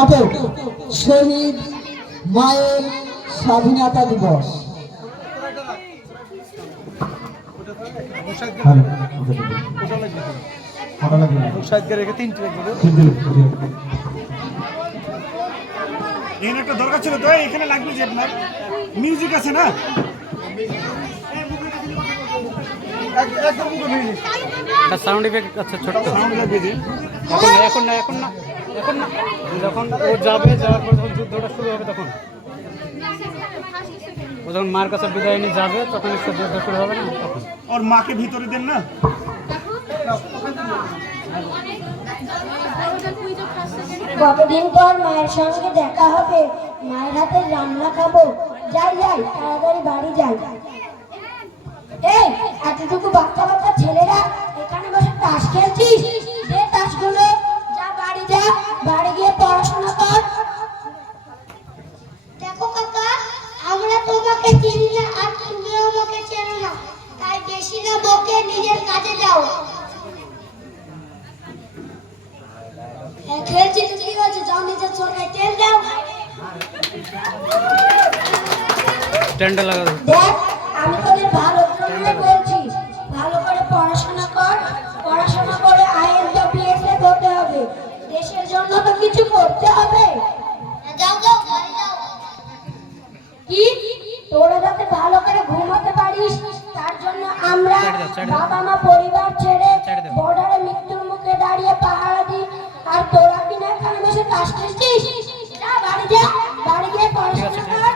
নাটক শহীদ মায়ের স্বাধীনতা দিবস। একটা দরকার ছিল তো, এখানে লাগবে যে আপনার মিউজিক আছে না, সাউন্ড ইফেক্ট আছে ছোট সাউন্ড লাগবে যে এখন না এখন না এখন না যখন ও যাবে, যাওয়ার পর যখন যুদ্ধটা শুরু হবে তখন ও যখন মার কাছে বিদায় নিয়ে যাবে তখন একটা যুদ্ধ শুরু হবে না, তখন ওর মাকে ভিতরে দেন না। কতদিন পর মায়ের সঙ্গে দেখা হবে, মায়ের হাতের রান্না খাবো। যাই যাই তাড়াতাড়ি বাড়ি যাই। এই এতটুকু বাচ্চা বাচ্চা ছেলেরা এখানে বসে তাস খেলছিস? দে তাসগুলো, যা বাড়ি যা, বাড়ি গিয়ে পড়াশোনা কর। দেখো কাকা, আমরা তোমাকে চিনি না আর তুমিও আমাকে চেনো না, তাই বেশি না বকে নিজের কাজে যাও। খেলছি তো ঠিক আছে, যাও নিজের চোখে তেল দাও। স্ট্যান্ডে লাগা দাও। দেখ, আমি তোদের ভালো জন্যই বলছি, ভালো করে পড়াশোনা কর। পড়াশোনা করে IAS এ করতে হবে, দেশের জন্য তো কিছু করতে হবে। যাও যাও বাড়ি যাও। কি তোরা যাতে ভালো করে ঘুমাতে পারিস তার জন্য আমরা বাবা মা পরিবার ছেড়ে বর্ডারে মৃত্যুর মুখে দাঁড়িয়ে পাহারা দিই, আর তোরা কিনা এখানে বসে তাস খেলছিস? যা বাড়ি যা, বাড়ি গিয়ে পড়াশোনা কর।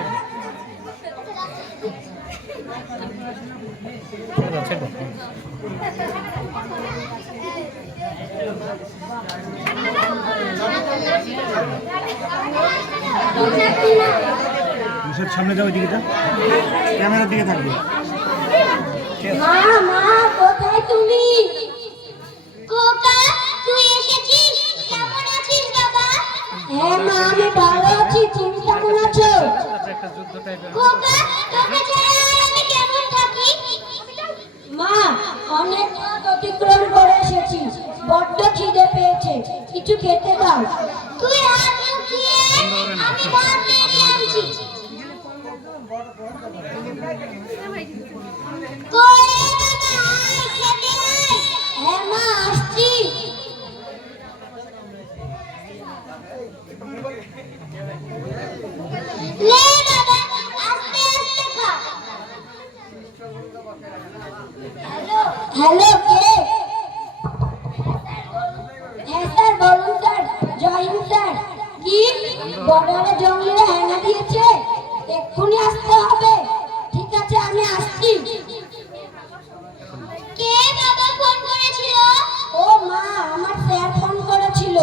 সামনে যাও, দিকে ক্যামেরার দিকে থাকবে। মা মা কোথায় তুমি? কোকা তুই এসেছিস? কেমন আছিস বাবা? হ্যাঁ মা আমি ভালো আছি, তুমি কেমন আছো? একটা যুদ্ধ টাইপের কোকা তোকে ছাড়া আমি কেমন থাকি? মা অনেক পথ অতিক্রম করে এসেছি, বড্ড খিদে পেয়েছে, কিছু খেতে দাও। তুই হাত লুকিয়ে আমি ভাত নিয়ে আনছি। হ্যাঁ মা আসছি। হ্যালো কে? হ্যাঁ স্যার বলুন স্যার। জয় হিন্দ স্যার। কি বর্ডারে জঙ্গিরা হানা দিয়েছে, এক্ষুনি আসতে হবে। ঠিক আছে আমি আসছি। কে বাবা ফোন করেছিল? ও মা আমার স্যার ফোন করেছিল,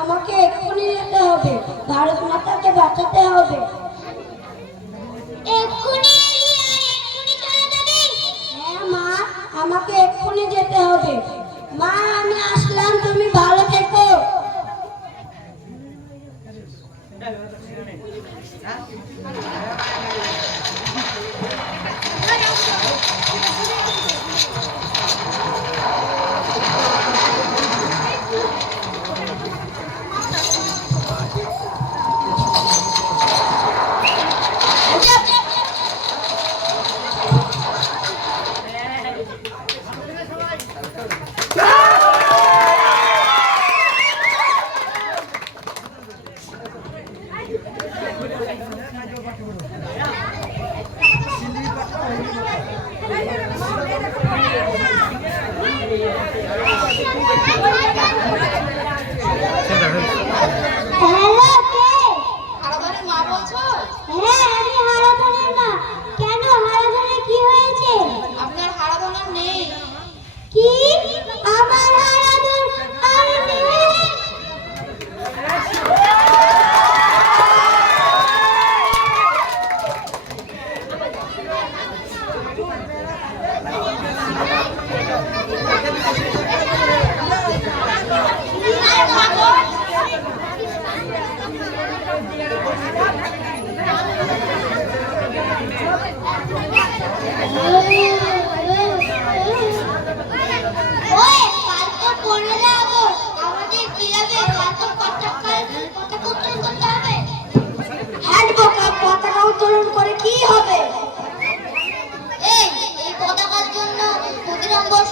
আমাকে এক্ষুনি যেতে হবে, ভারত মাতাকে বাঁচাতে হবে। এক্ষুনি চলে যাবি? হ্যাঁ মা আমাকে এক্ষুনি যেতে হবে। মা আমি আসলাম, তুমি ভালো থেকো। আমাদের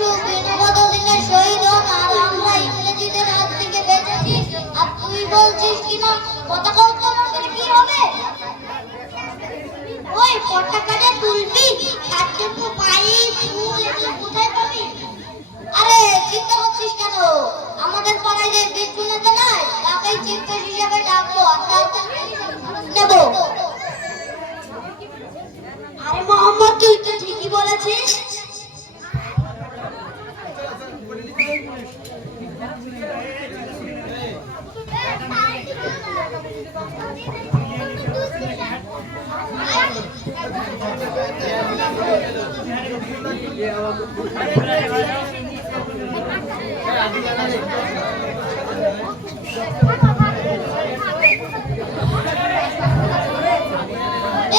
বসু বিনু দিনের শহীদ হন আর আমরা ইংরেজিদের হাত থেকে বেঁচেছি, আর তুই বলছিস কিনা পতাকা উত্তোলন করে কি হবে? ওই পতাকাটা তুলবি, তার জন্য পাইপ ফুল এগুলো কোথায় পাবি? আরে চিন্তা করছিস কেন? আমাদের পাড়ায় যে বিদ্যুৎ নেতা নাই, তাকেই চিফ হিসেবে ডাকবো আর তার নেব। আরে মোহাম্মদ, তুই তো ঠিকই বলেছিস।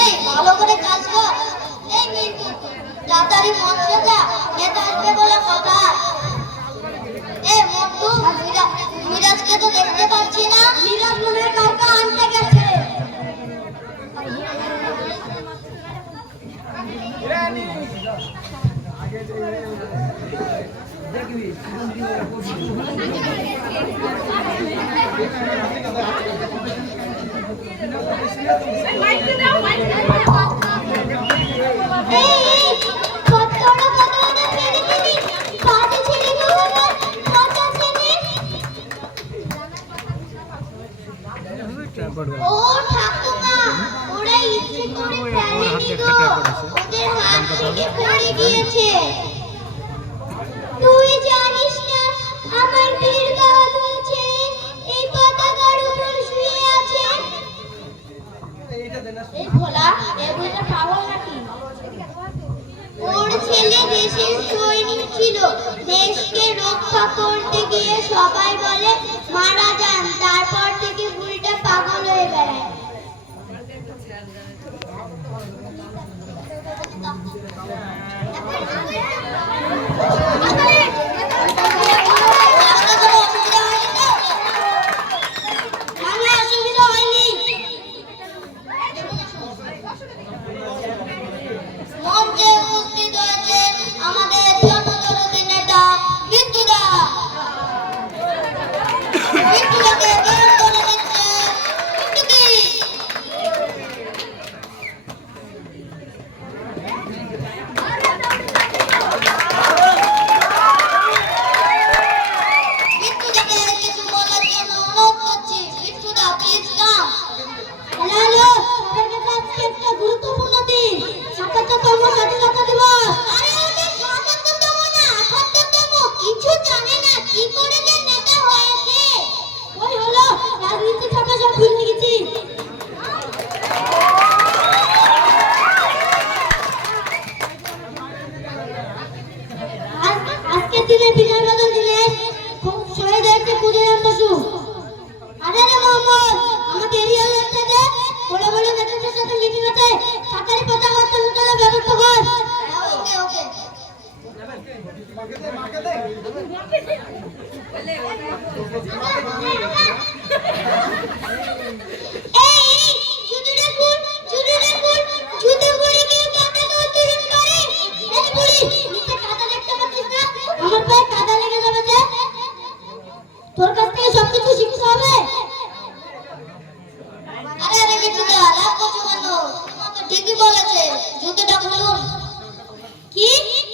এই ভালো করে কাজ কর। এই মিন্টু, তাড়াতাড়ি মঞ্চে যা, নেতা আসবে বলে কথা। এই মন্টু, মিরাজকে তো দেখতে পাচ্ছি না। মিরাজ মনে হয় কাউকে আনতে গেছে। ও ঠাকুমা, ওরা ইচ্ছে করে ফেলেনি গো, ওদের হাত থেকে পড়ে গিয়েছে। তুই জানিস না আমার বীর বাহাদুর ছেলে এই পতাকার উপর শুয়ে আছে? এই ভোলা, এগুলো পাগল নাকি? ওর ছেলে দেশের সৈনিক ছিল, দেশকে রক্ষা করতে গিয়ে সবাই বলে মারা যান, তারপর থেকে বুড়িটা পাগল হয়ে বেড়ায়। মঞ্চে উপস্থিত হয়েছে আমাদের জনদরদী নেতা বিদ্যুদা। বিদ্যুদাকে বরণ করে দিচ্ছে বিদ্যুতি। বিদ্যুদাকে কিছু বলার জন্য অনুরোধ করছি। বিদ্যুদা, প্লিজ কাম। হ্যালো, সবাইকে আজকে একটা গুরুত্বপূর্ণ দিন, ৭৭তম স্বাধীনতা দিবস। আরে ওটা ৭৭তম না, ৭৮তম। কিছু জানে না, কি করে যে নেতা হয়েছে। ওই হলো, রাজনীতি থাকা সব ভুলে গেছি। আজকের দিনে বিনয় বাদল দিনে খুব শহীদ হয়েছে ক্ষুদিরাম বসু। আরে রে মোহাম্মদ, আমাকে এরিয়া লাগতে দে। বড় বড় নেতাদের সাথে মিটিং আছে, তাড়াতাড়ি পতাকা উত্তোলন করার ব্যবস্থা কর। ওকে ওকে। এই জুতোটা খুল, জুতোটা খুল, জুতো পরে কি পতাকা উত্তোলন করে? এই বুড়ি, নিচে কাদা দেখতে পাচ্ছিস না? আমার পায়ে কাদা লেগে যাবে যে। তোর কাছ থেকে সবকিছু শিখতে হবে। আরে আরে বিট্টুদা, রাগ করছো কেন? তোমাকে ঠিকই বলেছে, জুতোটা খুলুন। কি?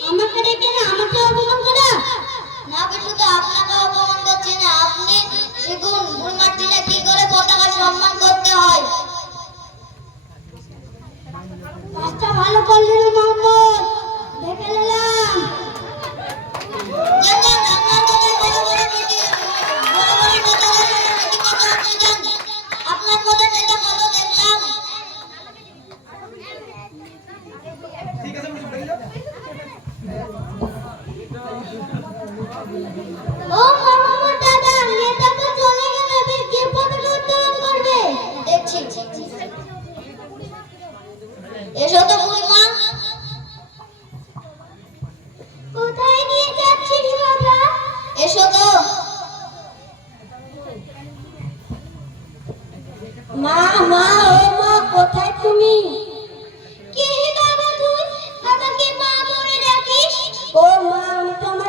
আমাকে ডেকে না আমাকে অপমান করা? না বিট্টুদা, আপনাকে অপমান করছি না। আপনি শিখুন বুড়মার দিনে কি করে পতাকা সম্মান করতে হয়। কাজটা ভালো করলি রে মোহাম্মদ, দেখে নিলাম। জানেন আপনার কথা বড় বড় মিটিং, বড় বড় নেতাদের সাথে মিটিং করতে আপনি যান। আপনার মতো নেতা কত দেখলাম। ও মোহাম্মদ দাদা, নেতা তো চলে গেল, এবার কে পতাকা উত্তোলন করবে? দেখছি। এসো তো বুড়িমা। কোথায় নিয়ে যাচ্ছিস বাবা? এসো তো। মা মা, ও মা, কোথায় তুমি? কে হে বাবা তুই? আমাকে মা বলে ডাকিস? ও মা, আমি তো আমার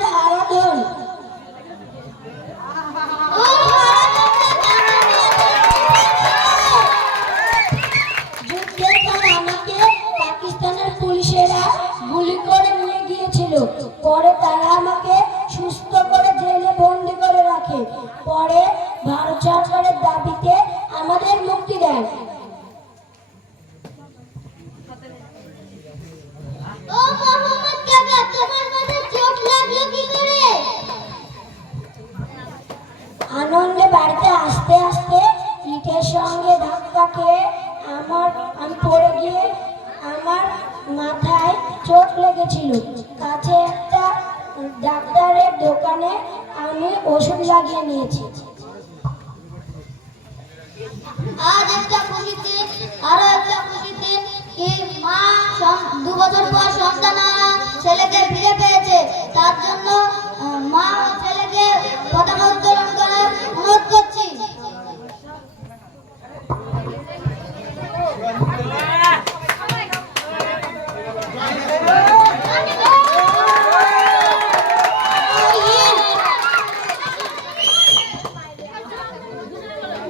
আমি পড়ে গিয়ে আমার মাথায় চোট লেগেছিল। কাছে একটা ডাক্তারের দোকানে আমি ওষুধ লাগিয়ে নিয়েছি। আজ একটা খুশির দিন, আরো একটা খুশির দিন কি মা 2 বছর পর সন্তান ছেলেকে ফিরে পেয়েছে। তার জন্য মা ও ছেলেকে পতাকা উত্তোলন করার অনুরোধ করছি।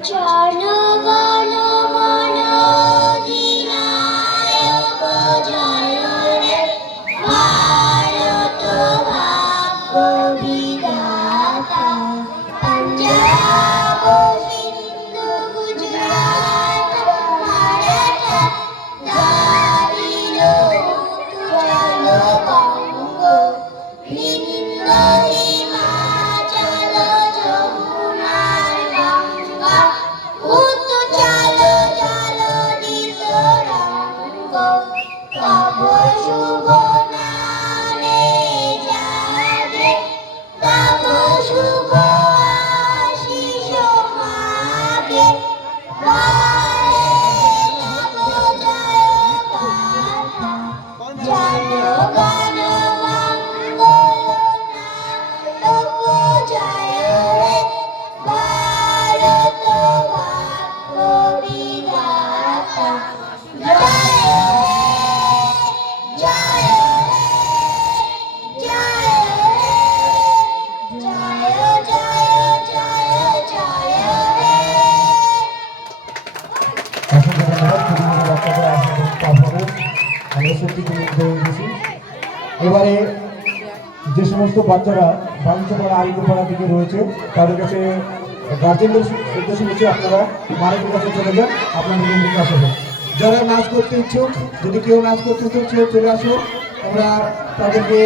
জনগণ মন অধিনায়ক জয় হে ভারত ভাগ্য বিধাতা। পাঞ্জাব সিন্ধু গুজরাট মারাঠা দ্রাবিড় উৎকল বঙ্গ বৃন্দ হিমাচল যমুনার গঙ্গা উচ্চাল জলধি তরঙ্গ তব শুভ নামে জাগে তব শুভ আশিস মাগে গায়ে তব জয় গাথা। জনগণ মঙ্গল নায়ক জয় হে ভারত ভাগ্য বিধাতা। জয় হে জয় হে জয় হে জয় জয় জয় হে। অসংখ্য ধন্যবাদ। খুবই মজার বাচ্চাদের আসলে পারফরমেন্স আমরা সত্যি খুবই মুগ্ধ হয়ে গেছি। এবারে যে সমস্ত বাচ্চারা বাণিজ্যপাড়া আরিকপাড়া দিকে রয়েছে তাদের কাছে গার্জেনদের উদ্দেশ্যে বলছি, আপনারা মালিকের কাছে চলে যান, আপনাদের নিয়ে আসা হোক। যারা নাচ করতে ইচ্ছুক, যদি কেউ নাচ করতে ইচ্ছুক চলে আসো, আমরা তাদেরকে